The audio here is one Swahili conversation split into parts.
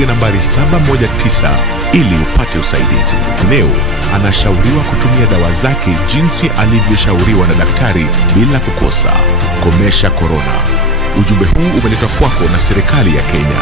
nambari 719 ili upate usaidizi. Leo anashauriwa kutumia dawa zake jinsi alivyoshauriwa na daktari bila kukosa. Komesha korona. Ujumbe huu umeletwa kwako na serikali ya Kenya.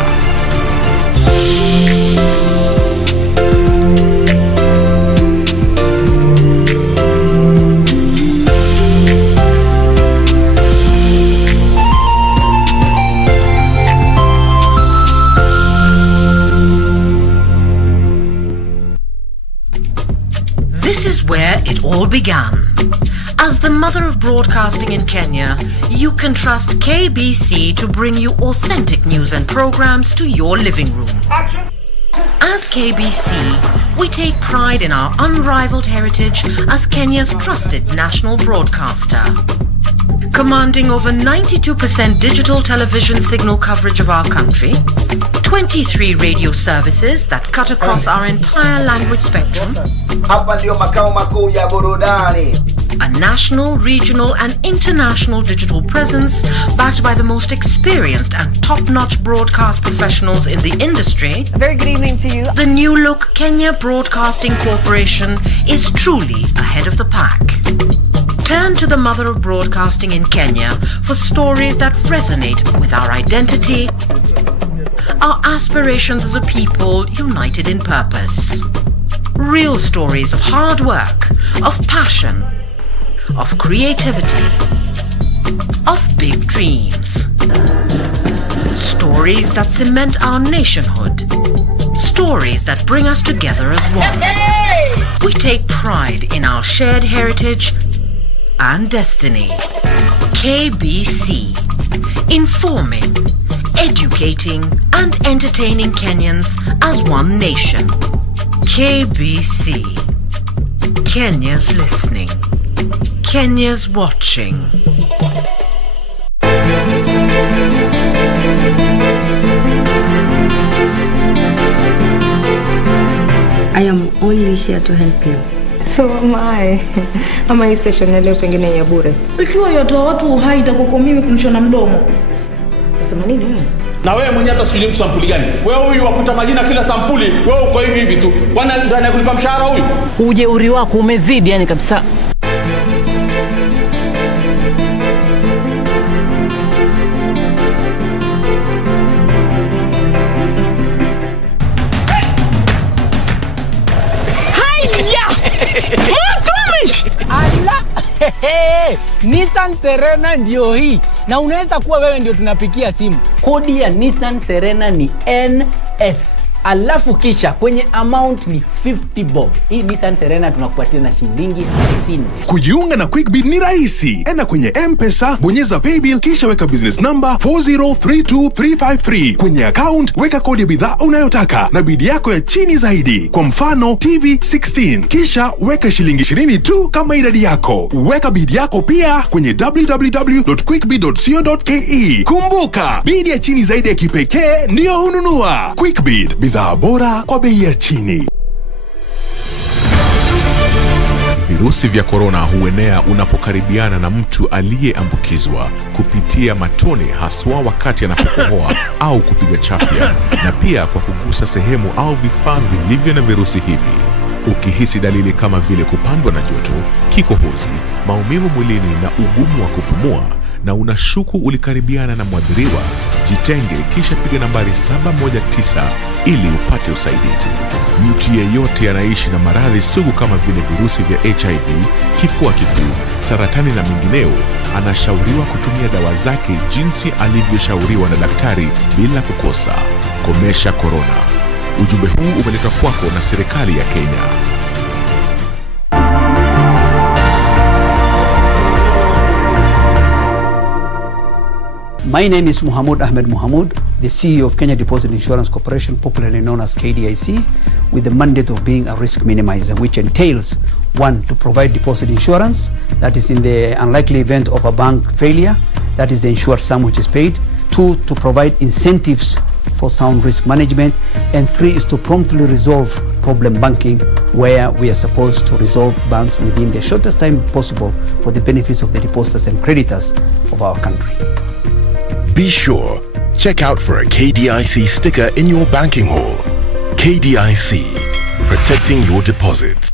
This is where it all began. As the mother of broadcasting in Kenya, you can trust KBC to bring you authentic news and programs to your living room. As KBC, we take pride in our unrivaled heritage as Kenya's trusted national broadcaster. Commanding over 92% digital television signal coverage of our country, 23 radio services that cut across our entire language spectrum, a national, regional and international digital presence backed by the most experienced and top-notch broadcast professionals in the industry. A very good evening to you. The new look Kenya Broadcasting Corporation is truly ahead of the pack. Turn to the mother of broadcasting in Kenya for stories that resonate with our identity, our aspirations as a people united in purpose. Real stories of hard work, of passion, of creativity, of big dreams. Stories that cement our nationhood. Stories that bring us together as one. We take pride in our shared heritage and destiny. KBC. Informing, educating and entertaining Kenyans as one nation. KBC. Kenya's listening. Kenya's watching. I am only here to help you. So am I. Ama hii session ya leo pengine ya bure. Ikiwa yotoa watu uhai itakuwa mimi kunishona mdomo. Nasema nini wewe? Na wewe mwenyewe hata sijui sampuli gani. Wewe huyu wakuta majina kila sampuli, wewe uko hivi tu. Bwana ndani kulipa mshahara huyu. Ujeuri wako umezidi yani kabisa. Nissan Serena ndio hii. Na unaweza kuwa wewe ndio tunapikia simu. Kodi ya Nissan Serena ni NS. Alafu kisha kwenye amount ni 50 bob. Hii Nissan Serena tunakupatia na shilingi 50. Kujiunga na QuickBid ni rahisi. Enda kwenye M-Pesa, bonyeza paybill kisha weka business number 4032353. Kwenye account weka kodi ya bidhaa unayotaka na bid yako ya chini zaidi. Kwa mfano TV 16. Kisha weka shilingi 20 tu kama idadi yako. Weka bid yako pia kwenye www.quickbid.co.ke. Kumbuka, bid ya chini zaidi ya kipekee ndio hununua. QuickBid, bidhaa bora kwa bei ya chini. Virusi vya korona huenea unapokaribiana na mtu aliyeambukizwa kupitia matone, haswa wakati anapokohoa au kupiga chafya, na pia kwa kugusa sehemu au vifaa vilivyo na virusi hivi. Ukihisi dalili kama vile kupandwa na joto, kikohozi, maumivu mwilini na ugumu wa kupumua, na unashuku ulikaribiana na mwadhiriwa, jitenge kisha piga nambari 719 ili upate usaidizi. Mtu yeyote anaishi na maradhi sugu kama vile virusi vya HIV, kifua kikuu, saratani na mengineo anashauriwa kutumia dawa zake jinsi alivyoshauriwa na daktari bila kukosa. Komesha korona. Ujumbe huu umeletwa kwako na serikali ya Kenya. My name is Muhammad Ahmed Muhammad, the CEO of Kenya Deposit Insurance Corporation, popularly known as KDIC, with the mandate of being a risk minimizer, which entails 1, to provide deposit insurance, that is in the unlikely event of a bank failure, that is the insured sum which is paid. 2, to provide incentives for sound risk management. And 3 is to promptly resolve problem banking, where we are supposed to resolve banks within the shortest time possible for the benefits of the depositors and creditors of our country. Be sure, check out for a KDIC sticker in your banking hall. KDIC, protecting your deposits.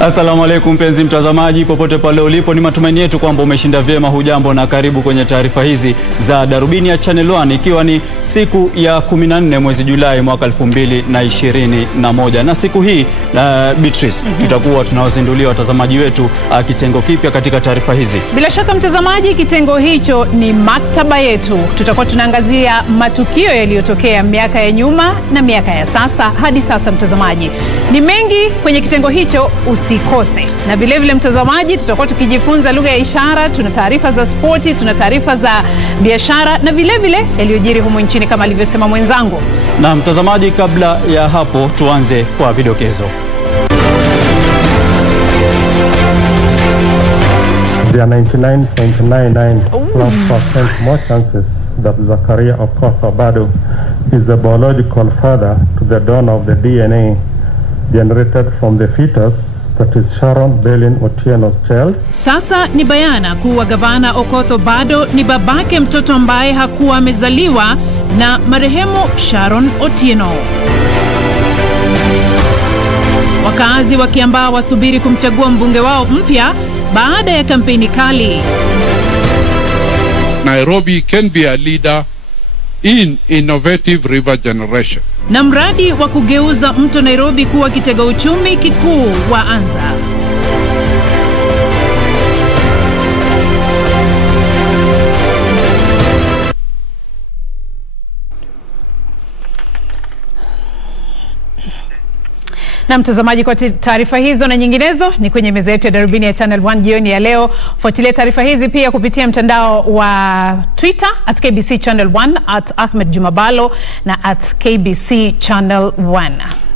Assalamu alaikum mpenzi mtazamaji popote pale ulipo, ni matumaini yetu kwamba umeshinda vyema. Hujambo na karibu kwenye taarifa hizi za Darubini ya Channel 1, ikiwa ni siku ya 14 mwezi Julai mwaka 2021. Na siku hii na Beatrice tutakuwa tunawazindulia watazamaji wetu kitengo kipya katika taarifa hizi. Bila shaka mtazamaji, kitengo hicho ni maktaba yetu. Tutakuwa tunaangazia matukio yaliyotokea miaka ya nyuma na miaka ya sasa hadi sasa. Mtazamaji, ni mengi kwenye kitengo hicho, usikose. Na vile vile mtazamaji, tutakuwa tukijifunza lugha ya ishara, tuna taarifa za spoti, tuna taarifa za biashara na vile vile yaliyojiri humu nchini kama alivyosema mwenzangu. Na mtazamaji, kabla ya hapo tuanze kwa vidokezo. There are 99.99% more chances that Zakaria Okoth Bado is the biological father to the donor of the DNA generated from the fetus, that is Sharon Belin Otieno's child. Sasa ni bayana kuwa gavana Okoth Bado ni babake mtoto ambaye hakuwa amezaliwa na marehemu Sharon Otieno. Wakazi wa Kiambaa wasubiri kumchagua mbunge wao mpya baada ya kampeni kali. Nairobi can be a leader in innovative river generation. Na mradi wa kugeuza mto Nairobi kuwa kitega uchumi kikuu waanza. Na mtazamaji, kwa taarifa hizo na nyinginezo ni kwenye meza yetu ya Darubini ya Channel 1 jioni ya leo. Fuatilia taarifa hizi pia kupitia mtandao wa Twitter @KBC Channel 1, @Ahmed Juma Bhalo na @KBC Channel 1.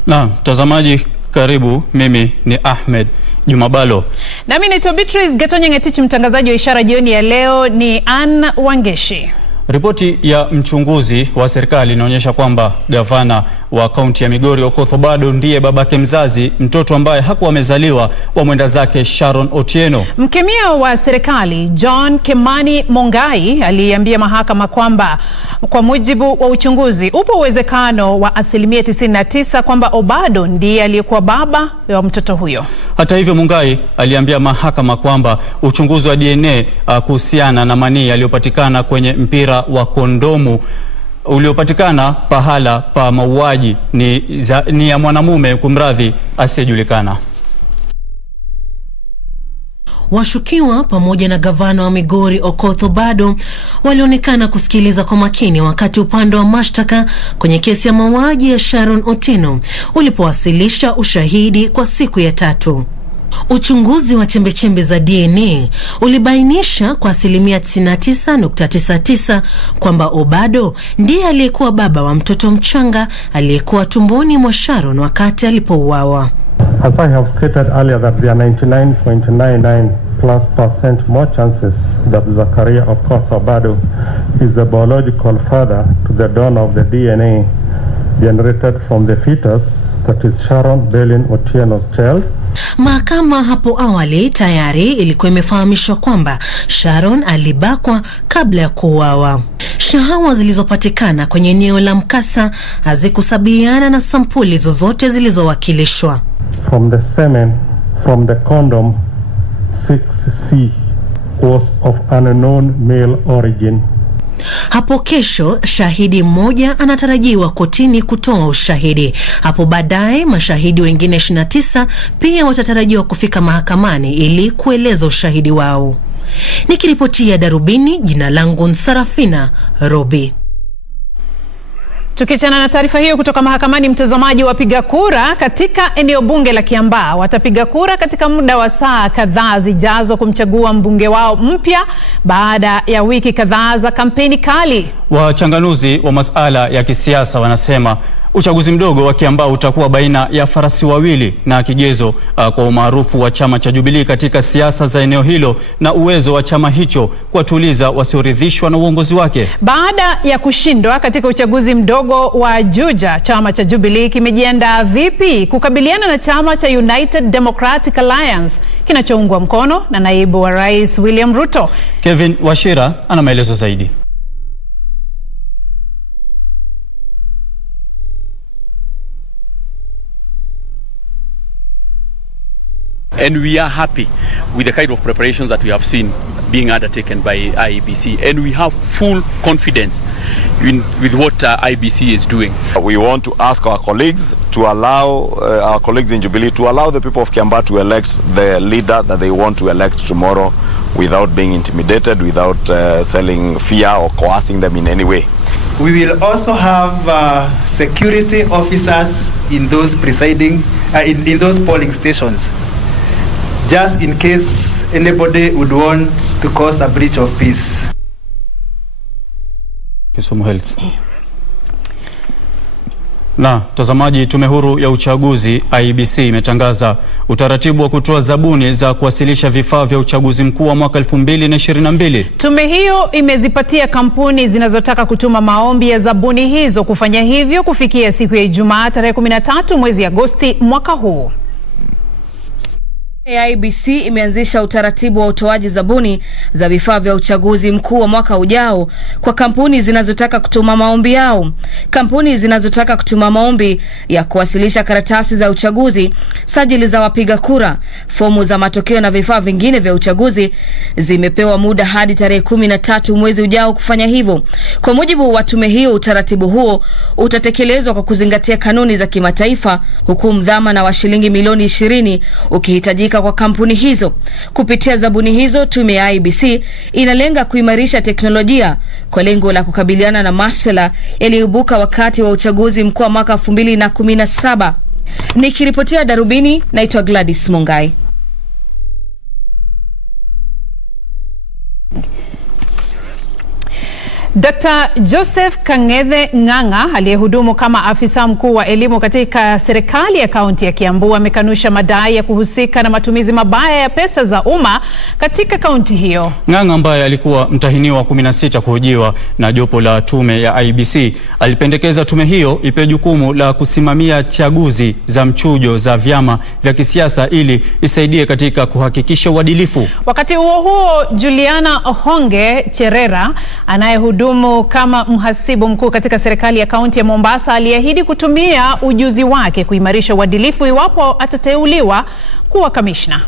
Na mtazamaji, karibu. Mimi ni Ahmed Juma Bhalo. Na mimi ni Beatrice Gatonye, mtangazaji wa ishara jioni ya leo ni Ann Wangeshi. Ripoti ya mchunguzi wa serikali inaonyesha kwamba gavana wa kaunti ya Migori Okoth Bado ndiye babake mzazi mtoto ambaye hakuwa amezaliwa wa mwenda zake Sharon Otieno. Mkemia wa serikali John Kimani Mongai aliambia mahakama kwamba kwa mujibu wa uchunguzi upo uwezekano wa 99% kwamba Obado ndiye aliyekuwa baba wa mtoto huyo. Hata hivyo, Mongai aliambia mahakama kwamba uchunguzi wa DNA kuhusiana na manii yaliyopatikana kwenye mpira wa kondomu uliopatikana pahala pa mauaji ni ya mwanamume kumradhi asiyejulikana. Washukiwa pamoja na gavana wa Migori Okoth Bado walionekana kusikiliza kwa makini wakati upande wa mashtaka kwenye kesi ya mauaji ya Sharon Otieno ulipowasilisha ushahidi kwa siku ya 3. Uchunguzi wa chembechembe za DNA ulibainisha kwa 99.99% kwamba Obado ndiye aliyekuwa baba wa mtoto mchanga aliyekuwa tumboni mwa Sharon wakati alipouawa. As I have stated earlier that there are 99.99%+ more chances that Zakaria Okoth Bado is the biological father to the donor of the DNA generated from the fetus, that is Sharon Belin Otieno's child. Mahakama hapo awali tayari ilikuwa imefahamishwa kwamba Sharon alibakwa kabla ya kuuawa. Shahawa zilizopatikana kwenye eneo la mkasa hazikusabiana na sampuli zozote zilizowakilishwa. From the semen, from the condom, 6C was of an unknown male origin. Hapo kesho shahidi mmoja anatarajiwa kotini kutoa ushahidi. Hapo baadaye mashahidi wengine 29 pia watatarajiwa kufika mahakamani ili kueleza ushahidi wao. Nikiripotia Darubini, jina langu Nsarafina Robi. Tukiachana na taarifa hiyo kutoka mahakamani, mtazamaji, wapiga kura katika eneo bunge la Kiambaa watapiga kura katika muda wa saa kadhaa zijazo kumchagua mbunge wao mpya baada ya wiki kadhaa za kampeni kali. Wachanganuzi wa masuala ya kisiasa wanasema uchaguzi mdogo wa Kiambaa utakuwa baina ya farasi wawili, na kigezo kwa umaarufu wa chama cha Jubilee katika siasa za eneo hilo na uwezo wa chama hicho kuwatuliza wasioridhishwa na uongozi wake. Baada ya kushindwa katika uchaguzi mdogo wa Juja, chama cha Jubilee kimejiandaa vipi kukabiliana na chama cha United Democratic Alliance kinachoungwa mkono na naibu wa rais William Ruto? Kevin Washira ana maelezo zaidi. And we are happy with the kind of preparations that we have seen being undertaken by IEBC, and we have full confidence with what IEBC is doing. We want to ask our colleagues to allow our colleagues in Jubilee to allow the people of Kiambaa to elect the leader that they want to elect tomorrow without being intimidated, without selling fear or coercing them in any way. We will also have security officers in those presiding in those polling stations, just in case anybody would want to cause a breach of peace. Kisumu Health. Na tazamaji, tume huru ya uchaguzi IEBC imetangaza utaratibu wa kutoa zabuni za kuwasilisha vifaa vya uchaguzi mkuu wa mwaka 2022. Tume hiyo imezipatia kampuni zinazotaka kutuma maombi ya zabuni hizo kufanya hivyo kufikia siku ya Ijumaa tarehe 13 mwezi Agosti mwaka huu. IEBC imeanzisha utaratibu wa utoaji zabuni za vifaa vya uchaguzi mkuu wa mwaka ujao kwa kampuni zinazotaka kutuma maombi yao. Kampuni zinazotaka kutuma maombi ya kuwasilisha karatasi za uchaguzi, sajili za wapiga kura, fomu za matokeo na vifaa vingine vya uchaguzi zimepewa muda hadi tarehe 13 mwezi ujao kufanya hivyo. Kwa mujibu wa tume hiyo, utaratibu huo utatekelezwa kwa kuzingatia kanuni za kimataifa, huku mdhamana wa shilingi milioni 20 ukihitajika kwa kampuni hizo. Kupitia zabuni hizo, tume ya IEBC inalenga kuimarisha teknolojia kwa lengo la kukabiliana na masuala yaliyoibuka wakati wa uchaguzi mkuu wa mwaka 2017. Nikiripotia Darubini, naitwa Gladys Mungai. Dr. Joseph Kang'ethe Ng'ang'a aliyehudumu kama afisa mkuu wa elimu katika serikali ya kaunti ya Kiambu amekanusha madai ya kuhusika na matumizi mabaya ya pesa za umma katika kaunti hiyo. Ng'ang'a ambaye alikuwa mtahiniwa 16 kuhojiwa na jopo la tume ya IEBC alipendekeza tume hiyo ipe jukumu la kusimamia chaguzi za mchujo za vyama vya kisiasa ili isaidie katika kuhakikisha uadilifu. Wakati huo Juliana Ohonge Cherera anayehudumu kama mhasibu mkuu katika serikali ya kaunti ya Mombasa aliahidi kutumia ujuzi wake kuimarisha uadilifu iwapo atateuliwa kuwa kamishna.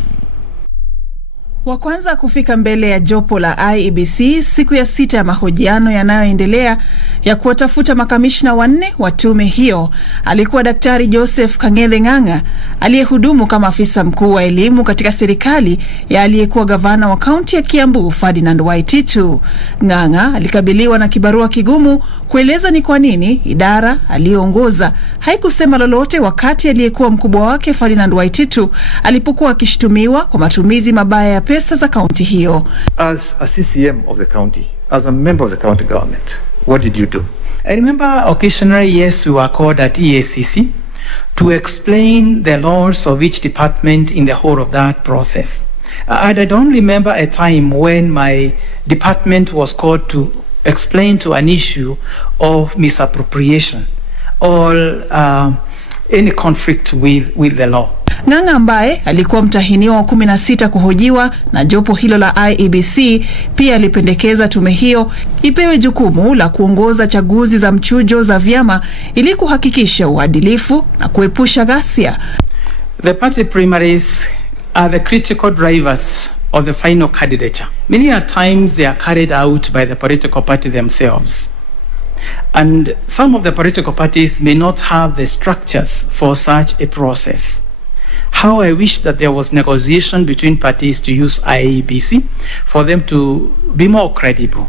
Wa kwanza kufika mbele ya jopo la IEBC siku ya 6 ya mahojiano yanayoendelea ya kuwatafuta makamishna 4 wa tume hiyo alikuwa Daktari Joseph Kang'ethe Ng'ang'a aliyehudumu kama afisa mkuu wa elimu katika serikali ya aliyekuwa gavana wa kaunti ya Kiambu Ferdinand Waititu. Ng'ang'a alikabiliwa na kibarua kigumu kueleza ni kwa nini idara aliyoongoza haikusema lolote wakati aliyekuwa mkubwa wake Ferdinand Waititu alipokuwa akishtumiwa kwa matumizi mabaya ya pesa za kaunti hiyo. As a CCM of the county, as a member of the county government, what did you do? I remember occasionally, yes, we were called at EACC to explain the laws of each department in the whole of that process. And I don't remember a time when my department was called to explain to an issue of misappropriation or any conflict with the law. Ng'ang'a ambaye alikuwa mtahiniwa wa 16 kuhojiwa na jopo hilo la IEBC pia alipendekeza tume hiyo ipewe jukumu la kuongoza chaguzi za mchujo za vyama ili kuhakikisha uadilifu na kuepusha ghasia. The party primaries are the critical drivers of the final candidature. Many a times they are carried out by the political party themselves. And some of the political parties may not have the structures for such a process. How I wish that there was negotiation between parties to use IEBC for them to be more credible.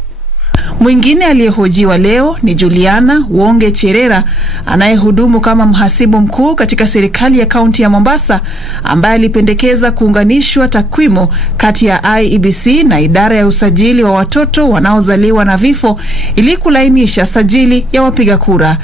Mwingine aliyehojiwa leo ni Juliana Wonge Cherera anayehudumu kama mhasibu mkuu katika serikali ya kaunti ya Mombasa, ambaye alipendekeza kuunganishwa takwimu kati ya IEBC na idara ya usajili wa watoto wanaozaliwa na vifo ili kulainisha sajili ya wapiga kura.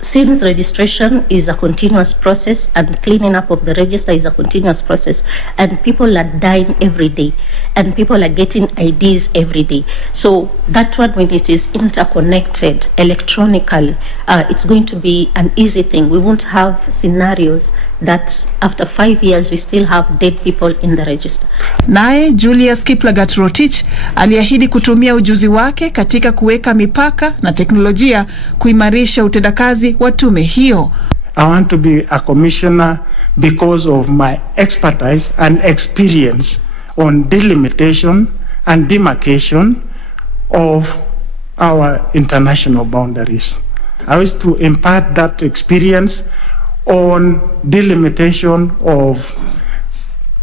Since registration is a continuous process and cleaning up of the register is a continuous process, and people are dying every day and people are getting IDs every day. So that one, when it is interconnected electronically, it's going to be an easy thing. We won't have scenarios that after 5 years we still have dead people in the register. Naye Julius Kiplagat Rotich aliahidi kutumia ujuzi wake katika kuweka mipaka na teknolojia kuimarisha utendakazi wa tume hiyo. I want to be a commissioner because of my expertise and experience on delimitation and demarcation of our international boundaries. I wish to impart that experience on delimitation of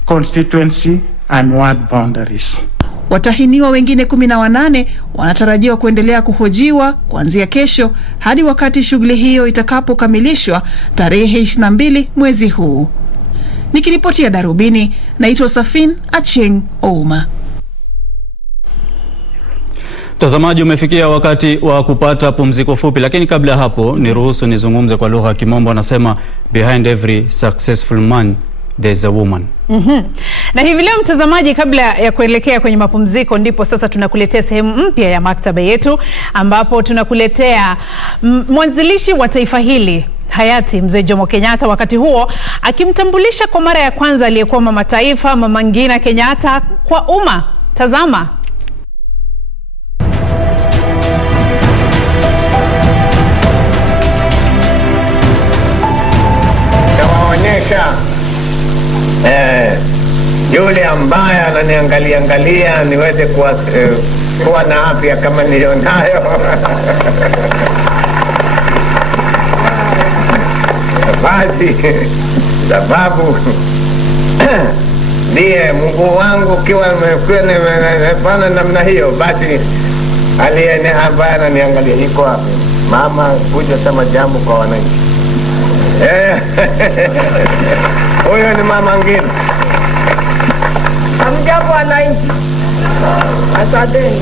constituency and ward boundaries. Watahiniwa wengine 18 wanatarajiwa kuendelea kuhojiwa kuanzia kesho hadi wakati shughuli hiyo itakapokamilishwa tarehe 22 mwezi huu. Nikiripotia Darubini, naitwa Safin Acheng Ouma. Mtazamaji, umefikia wakati wa kupata pumziko fupi, lakini kabla ya hapo niruhusu nizungumze kwa lugha ya Kimombo. Anasema behind every successful man there's a woman. Na hivi leo mtazamaji, kabla ya kuelekea kwenye mapumziko, ndipo sasa tunakuletea sehemu mpya ya maktaba yetu, ambapo tunakuletea mwanzilishi wa taifa hili hayati Mzee Jomo Kenyatta, wakati huo akimtambulisha kwa mara ya kwanza aliyekuwa mama taifa Mama Ngina Kenyatta kwa umma. Tazama. Yule ambaye ananiangalia niweze kuwa na afya kama nilionayo. Basi sababu ndiye Mungu wangu ukiwa nimefanya namna hiyo, basi aliyene ambaye ananiangalia yuko wapi? Mama, kuja sema jambo kwa wananchi. Huyo ni Mama Ngina. Hamjambo wananchi. Asanteni.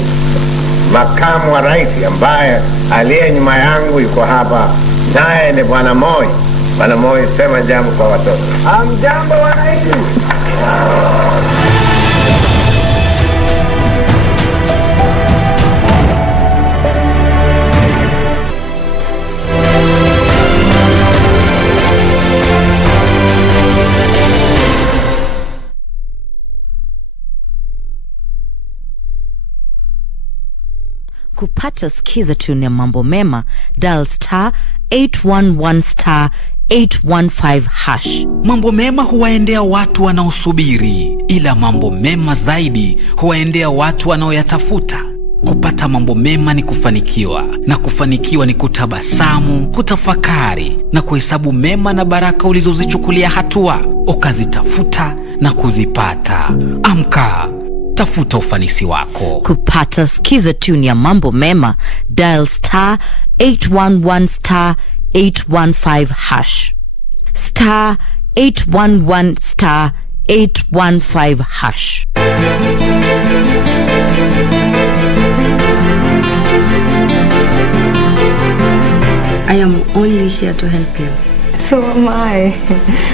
Makamu wa rais ambaye aliye nyuma yangu yuko hapa, naye ni Bwana Moi. Bwana Moi, sema jambo kwa watoto. Hamjambo wananchi. Kupata skiza tune ya mambo mema, dial *811*815#. Mambo mema huwaendea watu wanaosubiri, ila mambo mema zaidi huwaendea watu wanaoyatafuta. Kupata mambo mema ni kufanikiwa, na kufanikiwa ni kutabasamu, kutafakari na kuhesabu mema na baraka ulizozichukulia hatua, ukazitafuta na kuzipata. Amka, tafuta ufanisi wako. Kupata skiza tune ya mambo mema, dial *811*815#. *811*815#. I am only here to help you. So am I.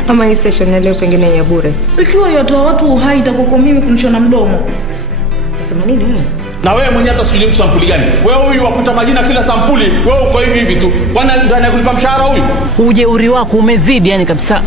Ama hii session ya leo pengine ya bure. Ikiwa yotoa watu uhai itakuwa mimi kunishona mdomo. Nasema nini wewe? Na wewe mwenyewe hata sijui sampuli gani. Wewe huyu wakuta majina kila sampuli, wewe uko hivi tu. Kwani ndani ya kulipa mshahara huyu? Ujeuri wako umezidi yani kabisa.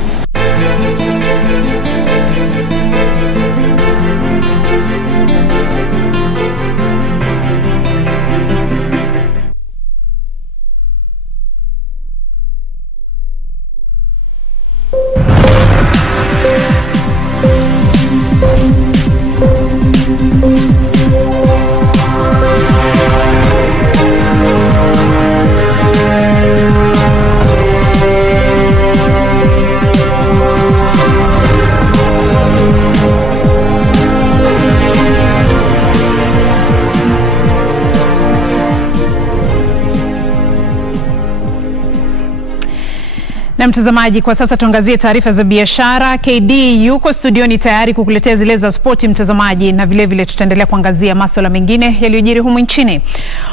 Na mtazamaji, kwa sasa tuangazie taarifa za biashara. KD yuko studioni tayari kukuletea zile za spoti mtazamaji, na vile tutaendelea kuangazia masuala mengine yaliyojiri humu nchini.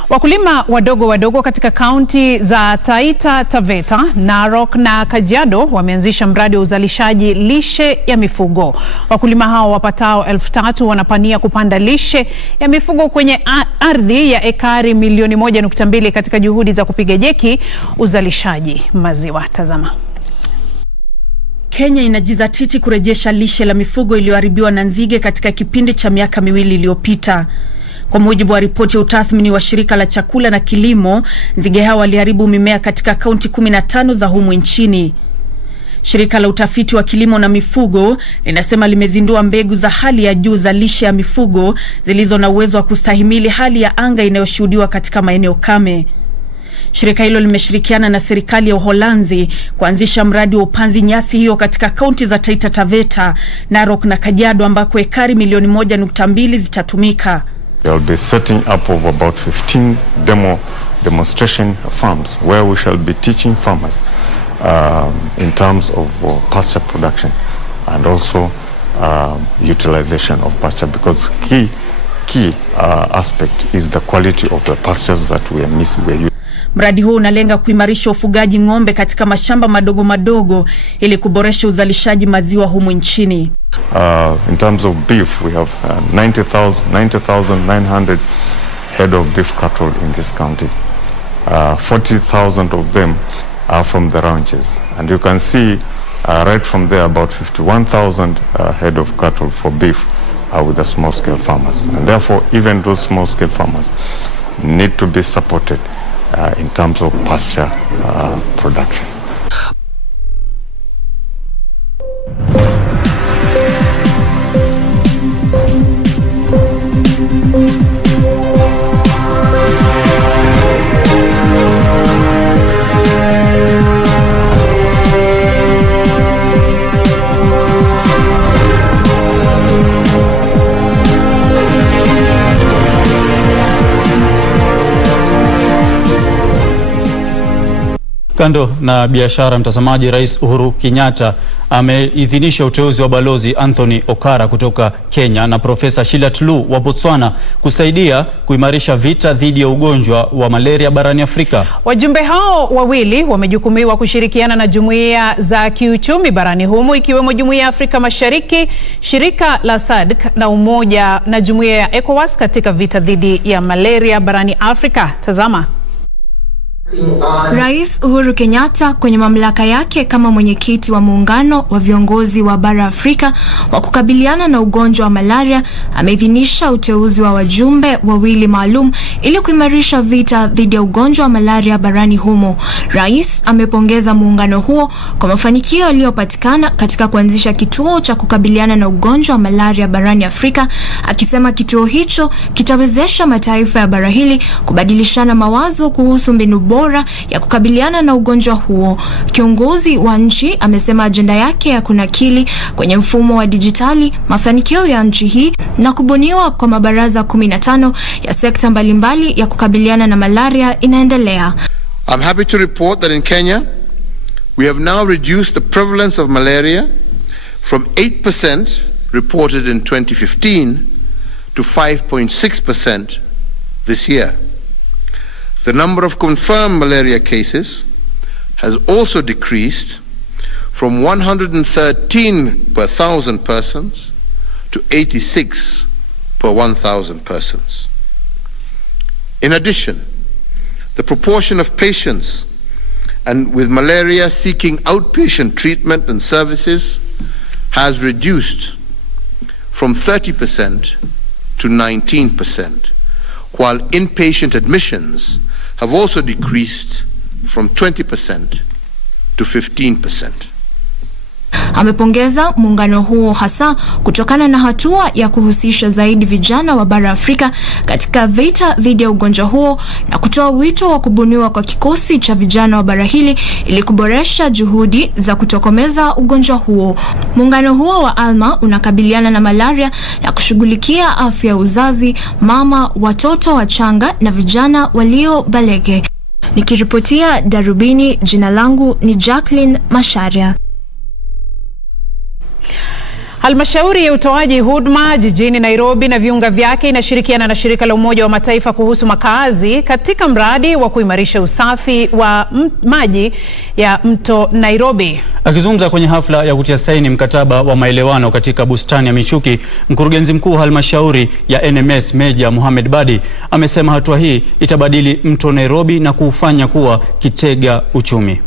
Wakulima wadogo katika kaunti za Taita Taveta, Narok na Kajiado wameanzisha mradi wa uzalishaji lishe ya mifugo. Wakulima hao wapatao 3,000 wanapania kupanda lishe ya mifugo kwenye ardhi ya ekari milioni 1.2 katika juhudi za kupiga jeki uzalishaji maziwa. Tazama. Kenya inajizatiti kurejesha lishe la mifugo iliyoharibiwa na nzige katika kipindi cha miaka 2 iliyopita. Kwa mujibu wa ripoti ya utathmini wa shirika la chakula na kilimo, nzige hao waliharibu mimea katika kaunti 15 za humu nchini. Shirika la utafiti wa kilimo na mifugo linasema limezindua mbegu za hali ya juu za lishe ya mifugo zilizo na uwezo wa kustahimili hali ya anga inayoshuhudiwa katika maeneo kame. Shirika hilo limeshirikiana na serikali ya Uholanzi kuanzisha mradi wa upanzi nyasi hiyo katika kaunti za Taita Taveta, Narok na Kajiado ambako ekari milioni 1.2 zitatumika. There will be setting up of about 15 demonstration farms where we shall be teaching farmers in terms of pasture production and also utilization of pasture, because key aspect is the quality of the pastures that we are using. Mradi huu unalenga kuimarisha ufugaji ng'ombe katika mashamba madogo ili kuboresha uzalishaji maziwa humu nchini. In terms of beef, we have 90,900 head of beef cattle in this county. 40,000 of them are from the ranches, and you can see right from there about 51,000 head of cattle for beef are with the small-scale farmers, and therefore even those small-scale farmers need to be supported in terms of pasture production. Kando na biashara mtazamaji, Rais Uhuru Kenyatta ameidhinisha uteuzi wa Balozi Anthony Okara kutoka Kenya na Profesa Shilat Lu wa Botswana kusaidia kuimarisha vita dhidi ya ugonjwa wa malaria barani Afrika. Wajumbe hao wawili wamejukumiwa kushirikiana na jumuiya za kiuchumi barani humu ikiwemo Jumuiya ya Afrika Mashariki, shirika la SADC na umoja na jumuiya ya ECOWAS katika vita dhidi ya malaria barani Afrika. Tazama. Rais Uhuru Kenyatta kwenye mamlaka yake kama mwenyekiti wa muungano wa viongozi wa bara Afrika wa kukabiliana na ugonjwa wa malaria ameidhinisha uteuzi wa wajumbe wawili maalum ili kuimarisha vita dhidi ya ugonjwa wa malaria barani humo. Rais amepongeza muungano huo kwa mafanikio yaliyopatikana katika kuanzisha kituo cha kukabiliana na ugonjwa wa malaria barani Afrika, akisema kituo hicho kitawezesha mataifa ya bara hili kubadilishana mawazo kuhusu mbinu bora ya kukabiliana na ugonjwa huo. Kiongozi wa nchi amesema ajenda yake ya kunakili kwenye mfumo wa dijitali mafanikio ya nchi hii na kubuniwa kwa mabaraza 15 ya sekta mbalimbali ya kukabiliana na malaria inaendelea. I'm happy to report that in Kenya we have now reduced the prevalence of malaria from 8% reported in 2015 to 5.6% this year. The number of confirmed malaria cases has also decreased from 113 per 1,000 persons to 86 per 1,000 persons. In addition, the proportion of patients and with malaria seeking outpatient treatment and services has reduced from 30% to 19%, while inpatient admissions have also decreased from 20% to 15%. Amepongeza muungano huo hasa kutokana na hatua ya kuhusisha zaidi vijana wa bara Afrika katika vita dhidi ya ugonjwa huo na kutoa wito wa kubuniwa kwa kikosi cha vijana wa bara hili ili kuboresha juhudi za kutokomeza ugonjwa huo. Muungano huo wa Alma unakabiliana na malaria na kushughulikia afya ya uzazi, mama, watoto wachanga na vijana walio balege. Nikiripotia Darubini, jina langu ni Jacqueline Masharia. Halmashauri ya utoaji huduma jijini Nairobi na viunga vyake inashirikiana na shirika la Umoja wa Mataifa kuhusu makazi katika mradi wa kuimarisha usafi wa maji ya mto Nairobi. Akizungumza kwenye hafla ya kutia saini mkataba wa maelewano katika bustani ya Michuki, mkurugenzi mkuu halmashauri ya NMS Meja Mohamed Badi amesema hatua hii itabadili mto Nairobi na kuufanya kuwa kitega uchumi.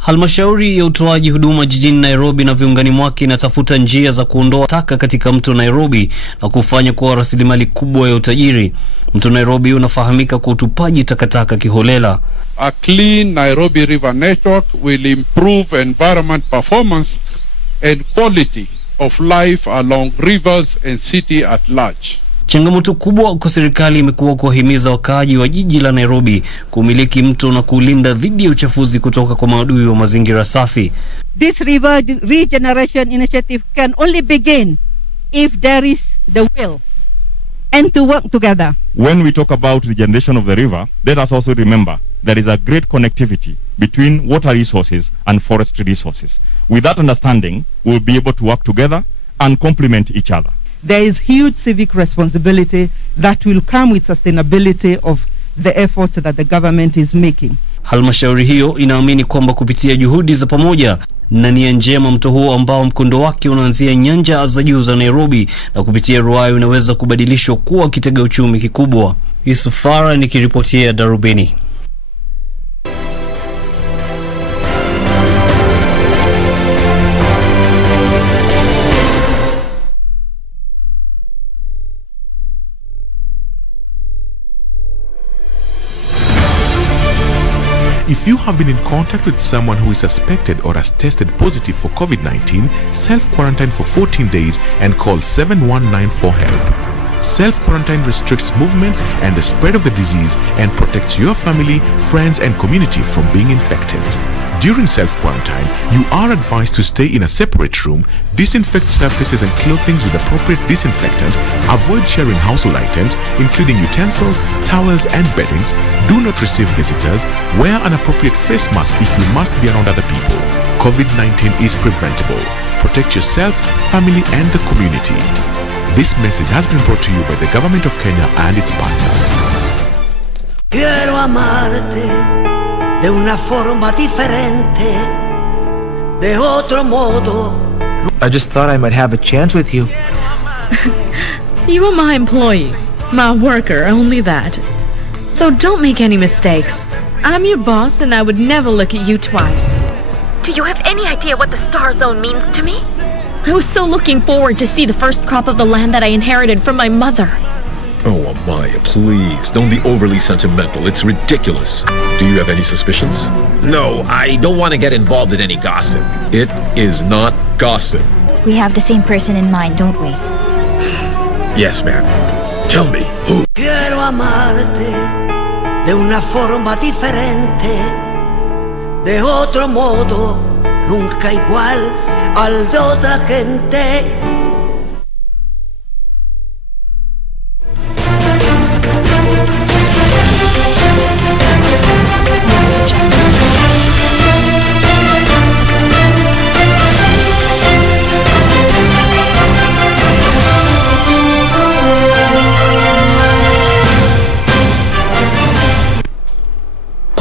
Halmashauri ya utoaji huduma jijini Nairobi na viungani mwake inatafuta njia za kuondoa taka katika mto Nairobi na kufanya kuwa rasilimali kubwa ya utajiri. Mto Nairobi unafahamika kwa utupaji takataka kiholela. A clean Nairobi river network will improve environment performance and quality of life along rivers and city at large. Changamoto kubwa kwa serikali imekuwa kuwahimiza wakaaji wa jiji la Nairobi kumiliki mto na kulinda dhidi ya uchafuzi kutoka kwa maadui wa mazingira safi. This river regeneration initiative can only begin if there is the will and to work together. When we talk about the regeneration of the river, let us also remember there is a great connectivity between water resources and forestry resources. With that understanding, we will be able to work together and complement each other. There is huge civic responsibility that will come with sustainability of the efforts that the government is making. Halmashauri hiyo inaamini kwamba kupitia juhudi za pamoja na nia njema, mto huo ambao mkondo wake unaanzia nyanja za juu za Nairobi na kupitia Ruai unaweza kubadilishwa kuwa kitega uchumi kikubwa. Yusufara nikiripotia Darubini. If you have been in contact with someone who is suspected or has tested positive for COVID-19, self-quarantine for 14 days and call 7194 for help. Self-quarantine restricts movements and the spread of the disease and protects your family, friends and community from being infected. During self-quarantine, you are advised to stay in a separate room, disinfect surfaces and clothing with appropriate disinfectant, avoid sharing household items, including utensils, towels and beddings, do not receive visitors, wear an appropriate face mask if you must be around other people. COVID-19 is preventable. Protect yourself, family and the community. This message has been brought to you by the Government of Kenya and its partners. Quiero amarte de una forma diferente, de otro modo. I just thought I might have a chance with you. You are my employee, my worker, only that. So don't make any mistakes. I'm your boss and I would never look at you twice. Do you have any idea what the star zone means to me? I was so looking forward to see the first crop of the land that I inherited from my mother. Oh, Amaya, please, don't be overly sentimental. It's ridiculous. Do you have any suspicions? No, I don't want to get involved in any gossip. It is not gossip. We have the same person in mind, don't we? Yes, ma'am. Tell me, who? Quiero amarte de una forma diferente, de otro modo, nunca igual al de otra gente.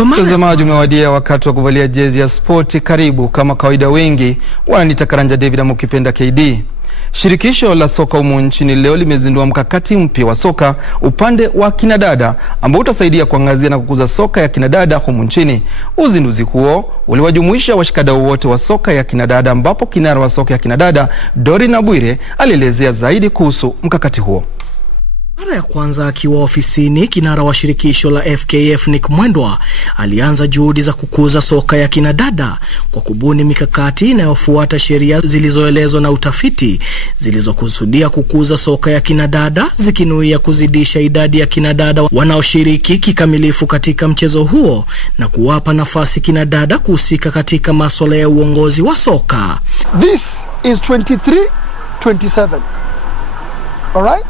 Mtazamaji, umewadia wakati wa kuvalia jezi ya spoti. Karibu. Kama kawaida, wengi wananiita Karanja David ama ukipenda KD. Shirikisho la soka humu nchini leo limezindua mkakati mpya wa soka upande wa kinadada ambao utasaidia kuangazia na kukuza soka ya kinadada humu nchini. Uzinduzi huo uliwajumuisha washikadau wote wa soka ya kinadada, ambapo kinara wa soka ya kinadada Doreen Abwire alielezea zaidi kuhusu mkakati huo. Mara ya kwanza akiwa ofisini, kinara wa shirikisho la FKF Nick Mwendwa alianza juhudi za kukuza soka ya kinadada kwa kubuni mikakati inayofuata sheria zilizoelezwa na utafiti zilizokusudia kukuza soka ya kinadada, zikinuia kuzidisha idadi ya kinadada wanaoshiriki kikamilifu katika mchezo huo na kuwapa nafasi kinadada kuhusika katika masuala ya uongozi wa soka. This is 23-27. All right?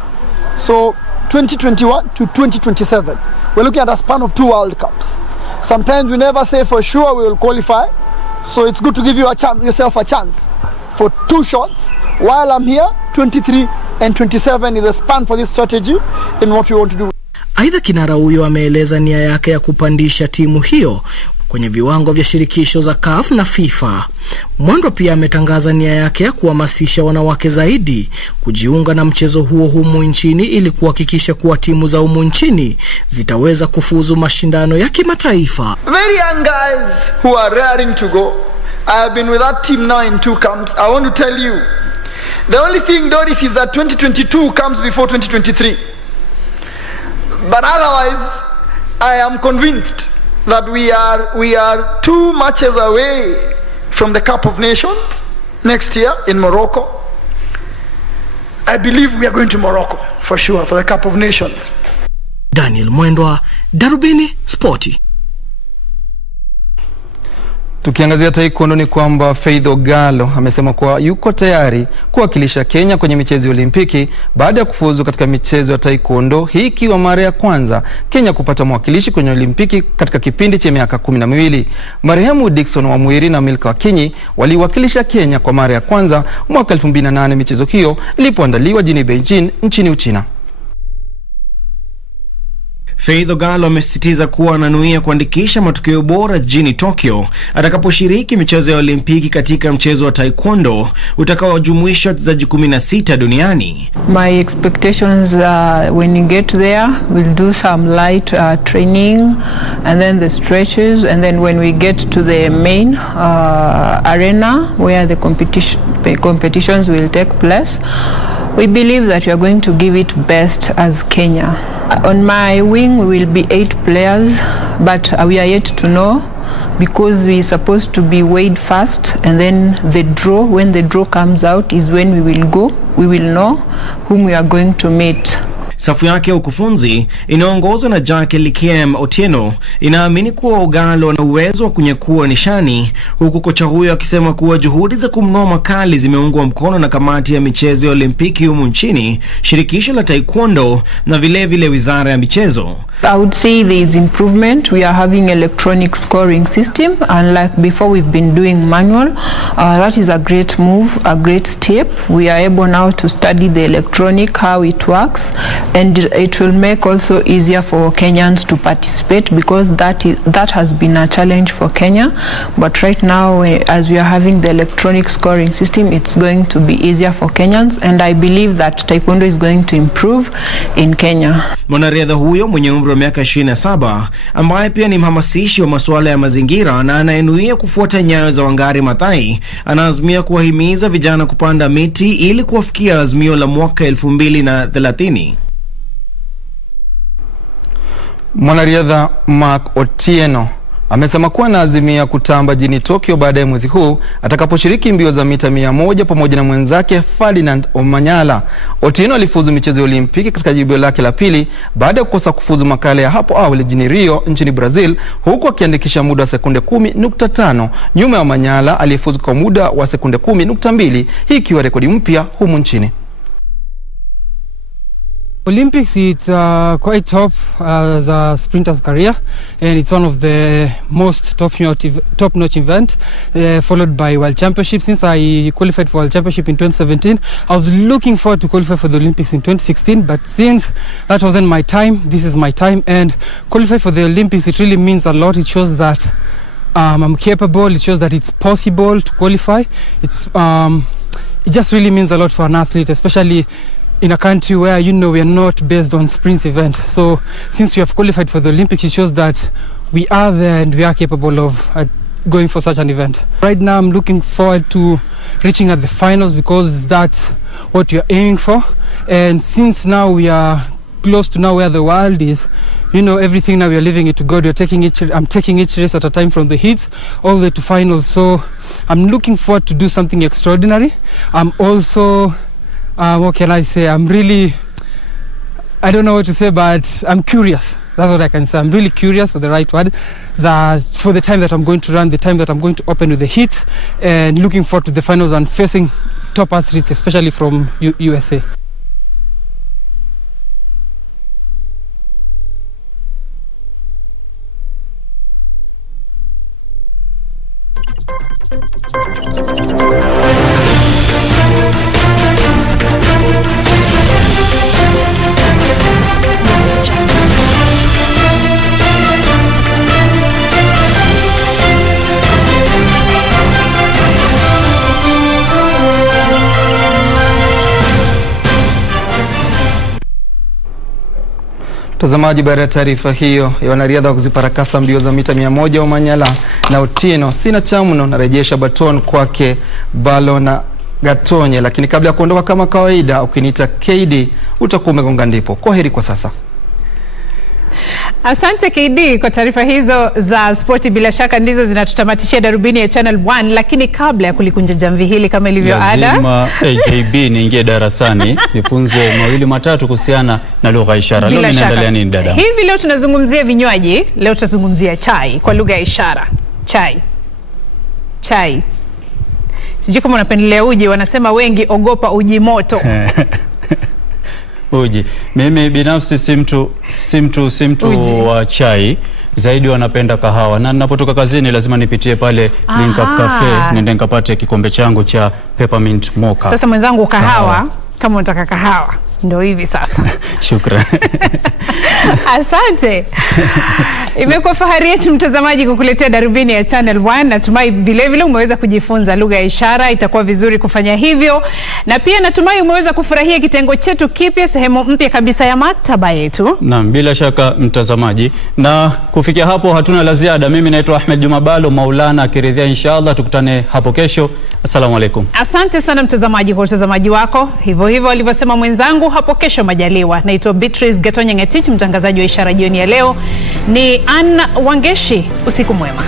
So 2021 to 2027. We're looking at a span of 2 World Cups. Sometimes we never say for sure we will qualify, so it's good to give yourself a chance for 2 shots. While I'm here, 23 and 27 is a span for this strategy in what we want to do. Aidha, kinara huyo ameeleza nia yake ya kupandisha timu hiyo kwenye viwango vya shirikisho za CAF na FIFA. Mwendwa pia ametangaza nia yake ya kuhamasisha wanawake zaidi kujiunga na mchezo huo humu nchini ili kuhakikisha kuwa timu za humu nchini zitaweza kufuzu mashindano ya kimataifa. Very young guys who are raring to go. I have been with that team now in 2 camps. I want to tell you, the only thing, Doris, is that 2022 comes before 2023. But otherwise, I am convinced that we are 2 matches away from the Cup of Nations next year in Morocco. I believe we are going to Morocco for sure for the Cup of Nations. Daniel Mwendwa, Darubini Sporti. Tukiangazia taekwondo ni kwamba Faith Ogalo amesema kuwa yuko tayari kuwakilisha Kenya kwenye michezo ya Olimpiki baada ya kufuzu katika michezo ya taekwondo, hii ikiwa mara ya kwanza Kenya kupata mwakilishi kwenye Olimpiki katika kipindi cha miaka 12. Marehemu Dickson Wamwiri na Milka Wakinyi waliwakilisha Kenya kwa mara ya kwanza mwaka 2008 michezo hiyo ilipoandaliwa jijini Beijing nchini Uchina. Faith Ogalo amesisitiza kuwa ananuia kuandikisha matokeo bora jijini Tokyo atakaposhiriki michezo ya Olimpiki katika mchezo wa taekwondo utakaojumuisha wachezaji 16 duniani. My expectations when you get there, we'll do some light training and then the stretches, and then when we get to the main arena where the competitions will take place, we believe that we are going to give it best as Kenya. On my wing we will be 8 players, but we are yet to know because we are supposed to be weighed first, and then the draw, when the draw comes out is when we will know whom we are going to meet. Safu yake ya ukufunzi inaongozwa na Jackie Likiem Otieno inaamini kuwa Ogalo na uwezo wa kunyakua nishani, huku kocha huyo akisema kuwa juhudi za kumnoa makali zimeungwa mkono na kamati ya michezo ya Olimpiki humu nchini, shirikisho la taekwondo na vile wizara ya michezo. I would say there is improvement. We are having electronic scoring system, unlike before we've been doing manual. That is a great move, a great step. We are able now to study the electronic, how it works, and it will make also easier for Kenyans to participate, because that has been a challenge for Kenya. But right now, as we are having the electronic scoring system, it's going to be easier for Kenyans, and I believe that taekwondo is going to improve in Kenya. Mwanariadha huyo mwenye umri wa miaka 27 ambaye pia ni mhamasishi wa masuala ya mazingira na anayenuia kufuata nyayo za Wangari Maathai, anaazimia kuwahimiza vijana kupanda miti ili kuwafikia azimio la mwaka 2030. Mwanariadha Mark Otieno amesema kuwa anaazimia kutamba jijini Tokyo baada ya mwezi huu atakaposhiriki mbio za mita 100 pamoja na mwenzake Ferdinand Omanyala. Otieno alifuzu michezo ya Olimpiki katika jaribio lake la pili baada ya kukosa kufuzu makala ya hapo awali jijini Rio nchini Brazil, huku akiandikisha muda wa sekunde 10.5 nyuma ya Omanyala aliyefuzu kwa muda wa sekunde 10.2, hii ikiwa rekodi mpya humu nchini. Olympics, it's quite top as a sprinter's career, and it's one of the most top-notch event, followed by World Championship. Since I qualified for World Championship in 2017, I was looking forward to qualify for the Olympics in 2016, but since that wasn't my time, this is my time, and qualify for the Olympics, it really means a lot. It shows that I'm capable, it shows that it's possible to qualify. It just really means a lot for an athlete, especially in a country where, you know, we are not based on sprints event. So since we have qualified for the Olympics, it shows that we are there and we are capable of going for such an event. Right now I'm looking forward to reaching at the finals, because that's what we are aiming for. And since now we are close to now where the world is, you know, everything now we are leaving it to God. I'm taking each race at a time from the heats all the way to finals. So I'm looking forward to do something extraordinary. I'm also what can I say? I don't know what to say, but I'm curious. That's what I can say. I'm really curious, for the right word, that for the time that I'm going to run, the time that I'm going to open with the heat, and looking forward to the finals and facing top athletes, especially from USA. Mtazamaji, baada ya taarifa hiyo ya wanariadha wa kuziparakasa mbio za mita 100 Omanyala na Otieno, sina cha mno, narejesha baton kwake Bhalo na Gatonye, lakini kabla ya kuondoka kama kawaida, ukiniita KD utakuwa umegonga ndipo. Kwaheri kwa sasa. Asante KD kwa taarifa hizo za spoti. Bila shaka ndizo zinatutamatishia Darubini ya Channel 1, lakini kabla ya kulikunja jamvi hili kama ilivyo ada, lazima AJB niingie darasani nifunze mawili matatu kuhusiana na lugha ya ishara. Leo inaendelea nini dada? Hivi leo tunazungumzia vinywaji, leo tutazungumzia chai kwa lugha ya ishara. Chai. Sijui kama unapendelea uji, wanasema wengi ogopa uji moto. Uji. Mimi binafsi si mtu wa chai, zaidi wanapenda kahawa. Na ninapotoka kazini lazima nipitie pale Link Up Cafe nende nikapate kikombe changu cha peppermint mocha. Sasa mwenzangu, kahawa kama unataka kahawa ndio hivi sasa. Shukrani. Asante. Imekuwa fahari yetu mtazamaji kukuletea Darubini ya Channel 1. Natumai vile umeweza kujifunza lugha ya ishara, itakuwa vizuri kufanya hivyo. Na pia natumai umeweza kufurahia kitengo chetu kipya, sehemu mpya kabisa ya maktaba yetu. Naam, bila shaka mtazamaji. Na kufikia hapo hatuna la ziada. Mimi naitwa Ahmed Juma Bhalo, Maulana akiridhia inshallah tukutane hapo kesho. Assalamu alaikum. Asante sana mtazamaji kwa utazamaji wako. Hivyo alivyosema mwenzangu, hapo kesho majaliwa. Naitwa Beatrice Gatonye, mtangazaji wa ishara jioni ya leo. Ni Anna Wangeshi. Usiku mwema.